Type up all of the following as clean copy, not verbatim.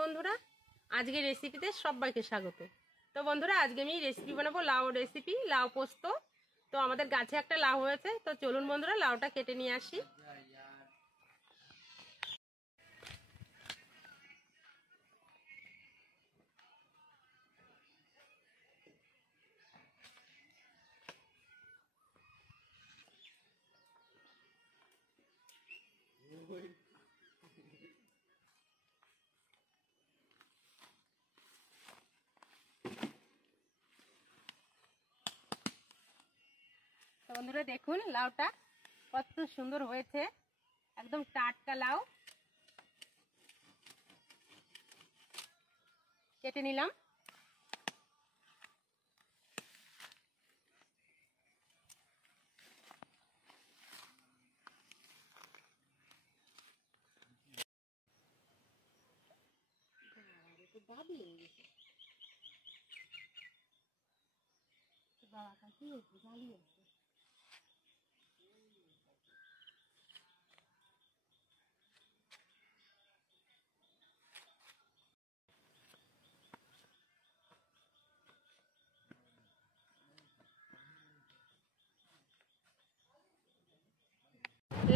বন্ধুরা, আজকে রেসিপিতে সবাইকে স্বাগত। তো বন্ধুরা, আজকে আমি রেসিপি বানাবো লাউ রেসিপি, লাউ পোস্ত। তো আমাদের গাছে একটা লাউ হয়েছে, তো চলুন বন্ধুরা লাউটা কেটে নিয়ে আসি। তো বন্ধুরা দেখুন লাউটা কত সুন্দর হয়েছে, একদম টাটকা লাউ। কেটে নিলাম।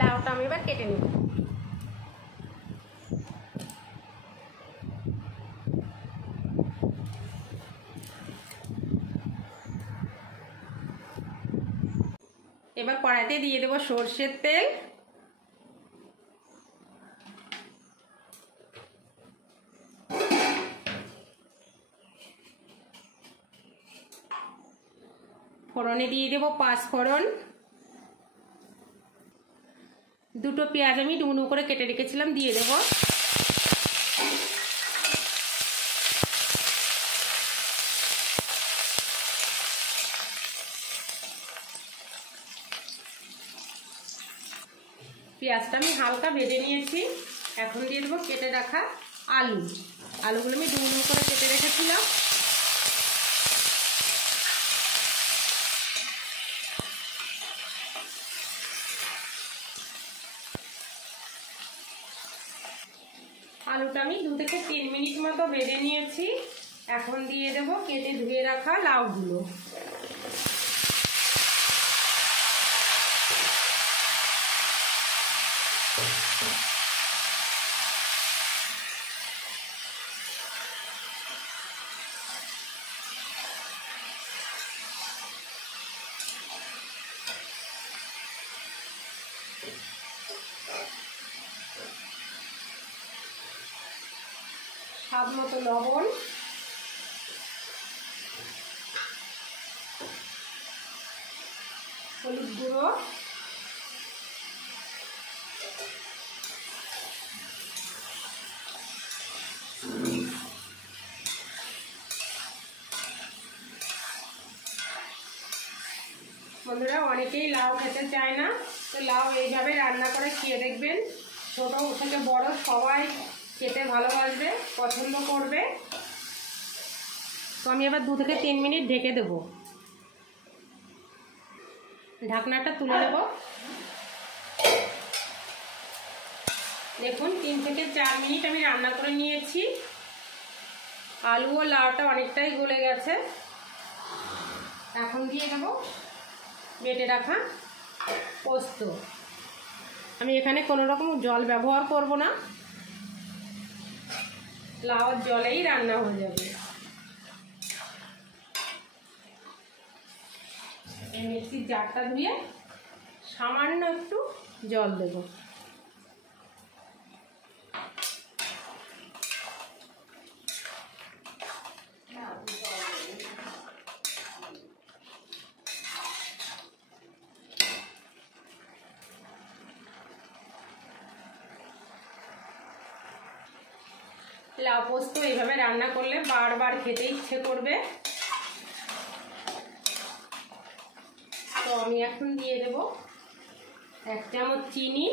লাউটা আমি এবার কেটে নেব। এবার কড়াইতে দিয়ে দেবো সর্ষের তেল। ফোড়নে দিয়ে দেবো 5 ফোড়ন। দুটো পেঁয়াজ আমি ডুমো করে কেটে রেখেছিলাম, দিয়ে দেবো। পেঁয়াজটা আমি হালকা ভেজে নিয়েছি। এখন দিয়ে দেবো কেটে রাখা আলুগুলো আমি ডুমো করে কেটে রেখেছিলাম। আলুটা আমি 2 থেকে 3 মিনিট মতো ভেজে নিয়েছি। এখন দিয়ে দেবো কেটে ধুয়ে রাখা লাউগুলো। স্বাদ মতো লবণ, হলুদ গুঁড়ো, বন্ধুরা অনেকেই লাউ খেতে চায় না, তো লাউ এইভাবে রান্না করে খেয়ে দেখবেন। ছোট থেকে বড় সবাই খেতে ভালোবাসবে, পছন্দ করবে। তো আমি এবার 2 থেকে 3 মিনিট ঢেকে দেব। ঢাকনাটা তুলে নেব। দেখুন 3 থেকে 4 মিনিট আমি রান্না করে নিয়েছি। আলু ও লাউটা অনেকটাই গলে গেছে। এখন দিয়ে দেবো বেটে রাখা পোস্ত। আমি এখানে কোনো রকম জল ব্যবহার করব না, লাউর জলেই রান্না হয়ে যাবে। এই মিক্সির জারটা ধুয়ে সামান্য একটু জল দেব। লাউ পোস্ত এইভাবে রান্না করলে বারবার খেতে ইচ্ছে করবে। তো আমি এখন দিয়ে দেব 1 চামচ চিনি,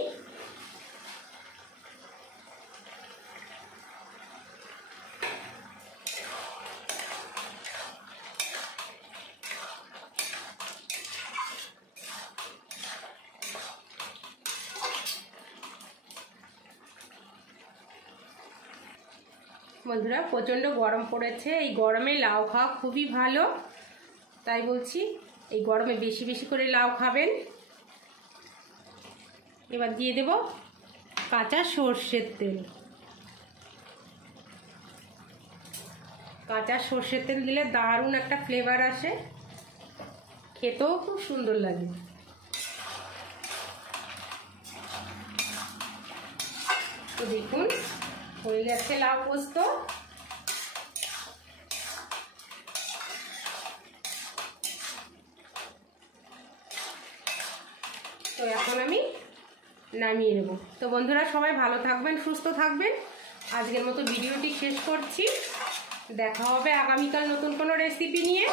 বন্ধুরা প্রচণ্ড গরম পড়েছে, এই গরমে লাউ খাওয়া খুবই ভালো, তাই বলছি এই গরমে বেশি বেশি করে লাউ খাবেন। এবার দিয়ে দেব কাঁচা সর্ষের তেল। কাঁচা সর্ষের তেল দিলে দারুণ একটা ফ্লেভার আসে, খেতেও খুব সুন্দর লাগে। তো দেখুন হয়ে গেছে লাউ পোস্ত। তো এখন আমি নামিয়ে নেব। তো বন্ধুরা সবাই ভালো থাকবেন, সুস্থ থাকবেন। আজকের মতো ভিডিওটি শেষ করছি। দেখা হবে আগামীকাল নতুন কোনো রেসিপি নিয়ে।